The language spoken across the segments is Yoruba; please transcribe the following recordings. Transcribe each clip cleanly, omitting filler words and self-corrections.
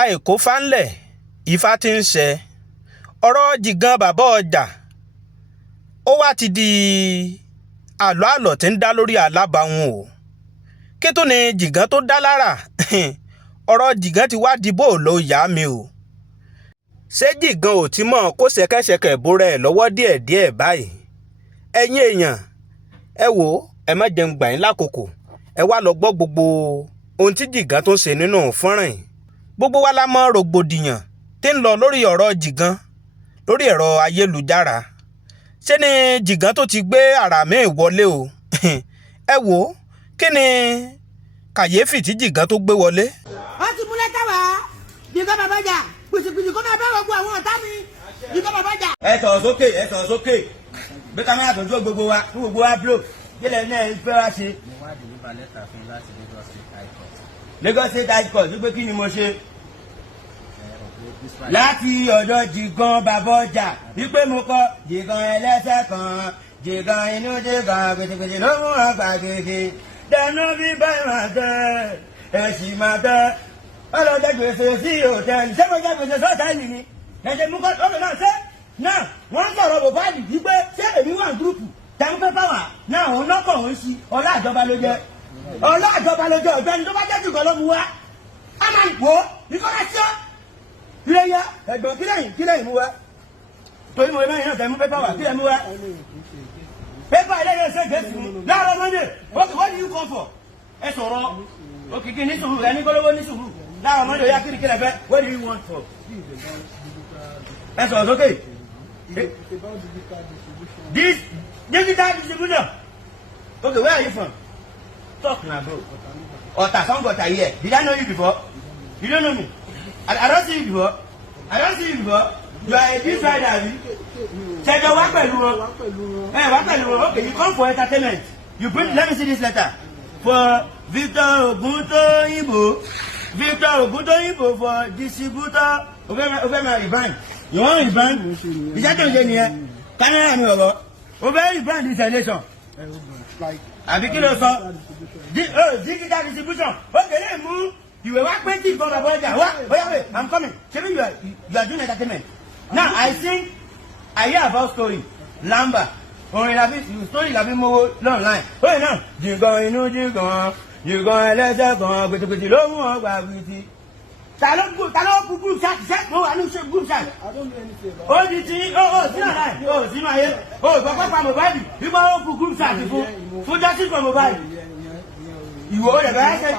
àìkó fánlẹ̀ ifá ti ń ṣẹ ọ̀rọ̀ Jigan bàbá ọjà ó wá ti di àlọ́ tí ń dá lórí alábàáhùn o kí tó ní Jigan tó dá lára ọ̀rọ̀ Jigan ti wá dìbò ló yá mi o ṣé Jigan ò ti mọ̀ kó ṣẹ̀kẹ̀ṣẹ̀kẹ̀ bóra ẹ̀ lọ́wọ́ díẹ̀díẹ̀ báyìí ẹ̀yin èèyàn ẹ wò ẹ má jẹun gbà yín lákòókò ẹ wá lọ gbọ́ gbogbo ohun tí Jigan tó ń ṣe nínú fọ́nrán yìí gbogbo wa la mọ̀ rògbòdìyàn tí ń lọ lórí ọ̀rọ̀ Jigan lórí ẹ̀rọ ayélujára ṣé ni Jigan tó ti gbé àrà míì wọlé o ẹ wò kí ni kàyéfì tí Jigan tó gbé wọlé. wọ́n ti mú lẹ́tà wá Jigan bàbá ọjà pìtìpìtì kó máa bá gbogbo àwọn ọ̀tá mi Jigan bàbá ọjà. ẹ sọ̀rọ̀ sókè bí ká máa tọ́jú gbogbo wa blow kílẹ̀ náà ń fẹ́ wá ṣe. mo wá dìlíbà lẹ́tà fún láti Lagos State High Court. Lagos State High Court wípé kí ni mo ṣe. láti ọ̀dọ̀ Jigan bàbá ọjà wípé mo kọ Jigan ẹlẹ́sẹ̀ kan Jigan inú Jigan pètèpètè ló mú ọgbà gègé dáná bí báyìí máa tẹ ẹ̀sì máa tẹ ọlọ́dẹ gbèsè sí hòtẹ́ẹ̀lì ṣé mo jẹ́ gbèsè sọ́ọ̀tẹ́ẹ̀lì ni ẹ̀jẹ̀ mú kọ́ ọ̀dọ̀ náà ṣe náà wọ́n sọ̀rọ̀ bòbáàlì wípé ṣé èmi wà gúrùpù tẹ̀wọ́n pé báwà náà òun lọ́kọ̀ òun sí ọlá àjọba ló jẹ́ ọ̀gbẹ́ni tó bá jẹ́ Jigan ló mú wá a máa ń wò ó ìkọ́lá sí ọ́ ilé yá ẹ̀gbọ́n kílẹ̀yìn mú wá torí mo mẹ́rin náà tẹ̀mú pépà wà kílẹ̀ mú wá pépà ẹlẹ́yẹ ṣe gẹ̀ẹ́sì mú láàárọ̀ mọ́ndé ókè wọ́n ní yú kọ́fọ̀ ẹ sọ̀rọ̀ òkìkí ní sùúrù ẹni kólówó ní sùúrù láàárọ̀ mọ́ndé ó yá kíríkílẹ̀ fẹ́ what do you want for ẹ sọ̀rọ̀ sókè this digital distribution okay where are you from talk na bro Ọ̀tà Sangota here did I know you before you don't know me I don't see you before you are a beast rider ṣẹjọ wá pẹ̀lú wọn okay you come for entertainment you bring let me see this letter for Victor Oguntoyinbo for distributor over my rebrand you wan rebrand iṣẹ́ tó ń ṣe nìyẹn kámẹ́rà mi ọ̀rọ̀ over rebrand this nation àbí kí ló sọ digital distribution ó kéré mú ìwé wá pé tí ìfọ̀n bàbá ọjà wá wait I'm coming ṣebí you are doing entertainment now I hear about story lamba orin story làbí mowó online oye náà Jigan inú Jigan ẹlẹ́sẹ̀ kan gbètègbètè ló mú ọgbà gbètè ta ló kú group chat mo wà ní group chat ó di ti sínú àlàyé sínú ayé gbọ́pọ̀ pa mobile wípé ó kú group chat fún justice for mobile ìwò ó lè bẹ́ẹ̀ ṣe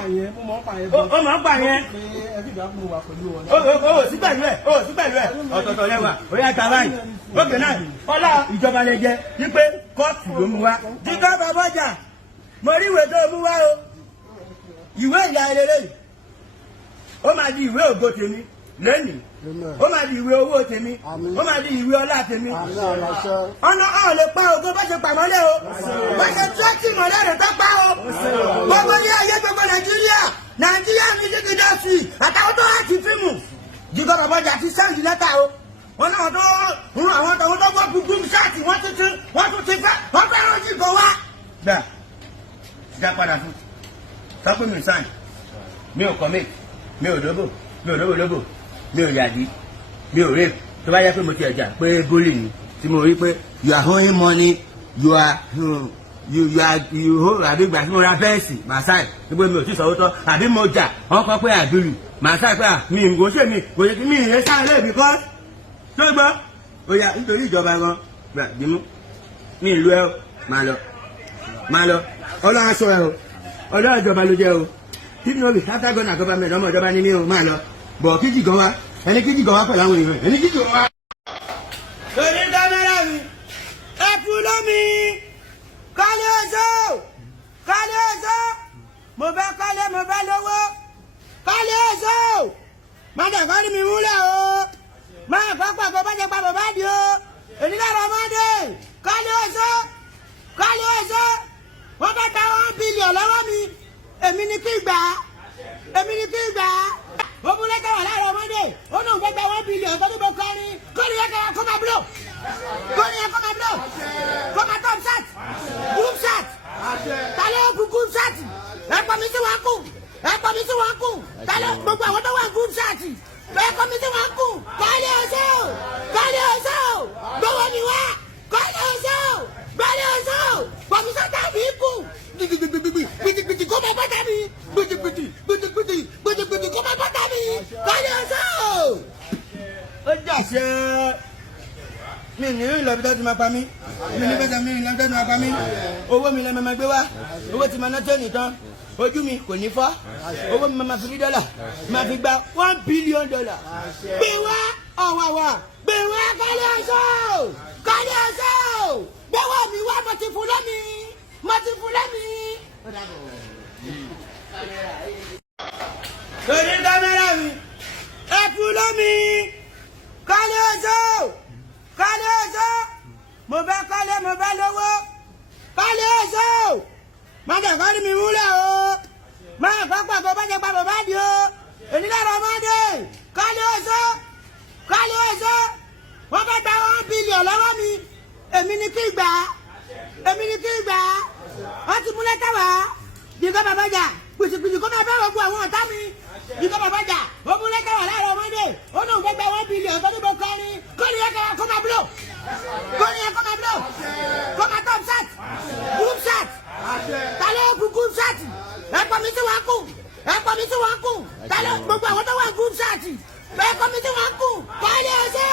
ó mọ̀ ń pa yẹn ó sí pẹ̀lú ẹ̀ ọ̀tọ̀ọ̀tọ̀ lẹ́wà ó yá ta báyìí ókè náà ọlá ìjọba lè jẹ wípé kóòtù ló mú wá Jigan bàbá ọjà mo rí ìwé tó mú wá o ìwé ìyá ẹlẹ́lẹ́ ó máa di ìwé ògo tèmi lẹ́nìí ó máa di ìwé owó tèmi ó máa di ìwé ọlá tèmi ọ̀nà ọ̀ lè pa ògo bá ṣe pàmọ́lẹ̀ o bá ṣe tírẹ́kì mọ́lẹ̀ rẹ̀ tó pa o gbogbo ní ayé gbogbo Nàìjíríà music industry àtàwọn tó láti fíìmù Jigan bàbá ọjà ti sẹ́ǹdì lẹ́tà o wọn náà tó àwọn tó gbọ́ gbogbo ṣáàtì wọ́n tún ti fẹ́ wọ́n fẹ́ràn Jigan wá. gbà já padà fún sọ́pẹ́ mi sáìn mi ò commit mi ò dóbò mi ò yàdí mi ò rape tó bá yẹ pé mo ti ẹ̀jà pé bólì ni tí mo rí pé you are owing money you àbí gbà tí mo ra fẹ́ẹ̀sì màsáì nígbà mi ò tí sọ̀rọ̀ tọ́ àbí mo jà wọ́n kọ́ pé àbílù màsáì pé mi ń ṣe mi kò yẹ kí mi ìyẹn sáré lẹ́ẹ̀bí kọ́ tó gbọ́ ó yà nítorí ìjọba gan gbà bímú ní ìlú ẹ máa lọ ọlọ́run aṣọ ẹ o ọlọ́run ìjọba ló jẹ́ o kí ni ó bì after gonna government ọmọ ìjọba ní mí o máa lọ bọ̀ kí Jigan wá ẹni kí Jigan wá pẹ̀lú àwọn èèyàn ẹni kí Jigan wá. lórí kámẹ́rà mi ẹ fún lómi kálí ẹ̀sọ́ mo bẹ́ kálí mo bẹ́ lówó kálí ẹ̀sọ́ má dẹ̀ kọ́ ni mi múlẹ̀ o má kọ́ pàgọ́ bá jẹ́ pàbọ̀ bá di o èyí lára ọmọdé kálí ẹ̀sọ́ wọ́n bá ta $1 billion lọ́wọ́ mi èmi ni kí gbà ó mú lẹ́tà wà láàárọ̀ ọmọdé ó náà gbé gba $1 billion tó ní mo kọrin kóni yẹ kó máa blow kó máa top chat group chat ta ló kú group chat ẹ pọ̀ mi sí wàá kú ẹ̀kọ́ mi tí wọ́n kù tálẹ̀ gbogbo àwọn tó wà group chat ẹ̀kọ́ mi tí wọ́n kù kọ́lé ọ̀ṣọ́ gbowó mi wá kọ́lé ọ̀ṣọ́ kọ̀mísọ́ tàbí kù gbìtìgbìtì kó máa bọ́tà mi gbìtìgbìtì kó máa bọ́tà mi kọ́lé ọ̀ṣọ́. ó jà ṣe mi ní ìlọbi tó ti máa pa mí mi ní bẹ́sẹ̀ mi ní ìlọbi tó ti máa pa mí owó mi lẹ́ẹ̀ máa gbé wá owó ti máa ná tó nìkan ojú mi kò ní fọ́ owó mi máa fi rí dọ́là máa fi gba $1 billion. gbé wá ọ̀wàwà gbé wá kọ́lé ọ̀ṣọ́ gbówó mi wá mo ti fún lómi. lórí kámẹ́rà mi ẹ fún lómi kọ́lé ọ̀ṣọ́ mo bá kọ́lé mo bá lówó kọ́lé ọ̀ṣọ́ má jẹ́ kọ́ ni mi múlẹ̀ o má kọ́ pàgọ́ bá jẹ́ pàgọ́ bá di o èyí lára ọmọdé kọ́lé ọ̀ṣọ́ wọ́n fẹ́ gba $1 billion lọ́wọ́ mi èmi ni kí gbà wọ́n ti mú lẹ́tà wá Jigan bàbá jà pìtìpìtì kó máa bá gbogbo àwọn ọ̀tá mi Jigan bàbá jà ó mú lẹ́tà wá láàárọ̀ ọmọdé ó ní òun fẹ́ gba $1 billion tó ní mo kọrin kọ́ni yẹn kó máa blow kó máa top chat group chat tálẹ́ òkú group chat ẹ̀pọ̀ mi tí wọ́n kù tálẹ́ gbogbo àwọn tó wà group chat ẹ̀pọ̀ mi tí wọ́n kù kọ́ni ọ̀ṣọ́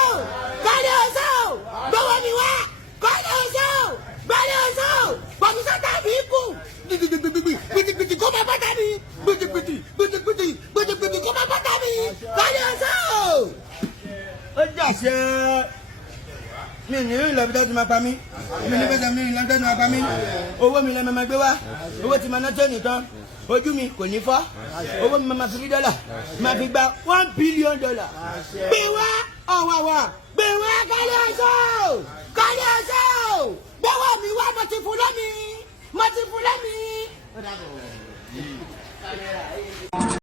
gbowó mi wá kọ́ni ọ̀ṣọ́ kọ̀mísọ́ tàbí kù gbìtìgbìtì kó máa bọ́tà mi gbìtìgbìtì kó máa bọ́tà mi kọ́ni ọ̀ṣọ́. ó jà ṣe mi ní ìlọbi tó ti máa pa mí mi ní bẹ́sẹ̀ mi ní ìlọbi tó ti máa pa mí owó mi lẹ́ẹ̀ máa gbé wá owó ti máa ná tó nìkan ojú mi kò ní fọ́ owó mi máa fi rí dọ́là máa fi gba $1 billion. gbé wá ọ̀wàwà gbé wá kọ́lé ọ̀ṣọ́ gbówó mi wá mo ti fún lómi.